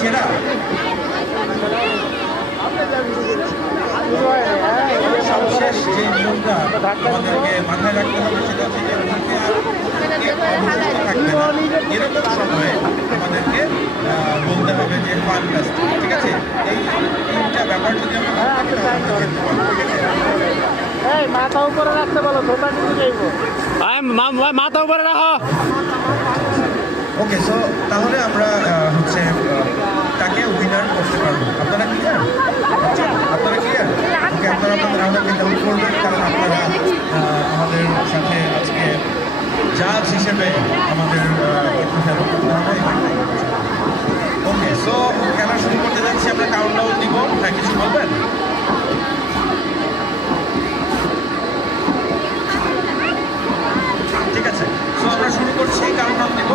সেরা সর্বশেষ যে নিয়মটা আমাদেরকে মাথায় রাখতে হবে সেটা হচ্ছে যে থাকবে না এরকম সময়ে আমাদেরকে বলতে হবে যে ফান্টাস্টিক, ঠিক আছে? এই তিনটা ব্যাপার যদি আমরা মাথা উপরে রাখতে বলো, ধোপা নিতে যাইব। মাথা উপরে রাখো। ওকে, সো তাহলে আমরা হচ্ছে তাকে উইনার করতে পারবো। আপনারা ক্লিয়ার? আপনারা ক্লিয়ার? ওকে, আপনারা আপনাদের আমাদেরকে হেল্প করবেন, কারণ আপনারা আমাদের সাথে আজকে জাজ হিসেবে আমাদের একটু হেল্প করতে হবে। ওকে, সো খেলা শুরু করতে যাচ্ছি, আমরা কাউন্টডাউন দিব। হ্যাঁ, কিছু বলবেন? ঠিক আছে, সো আমরা শুরু করছি, কাউন্টডাউন দিব।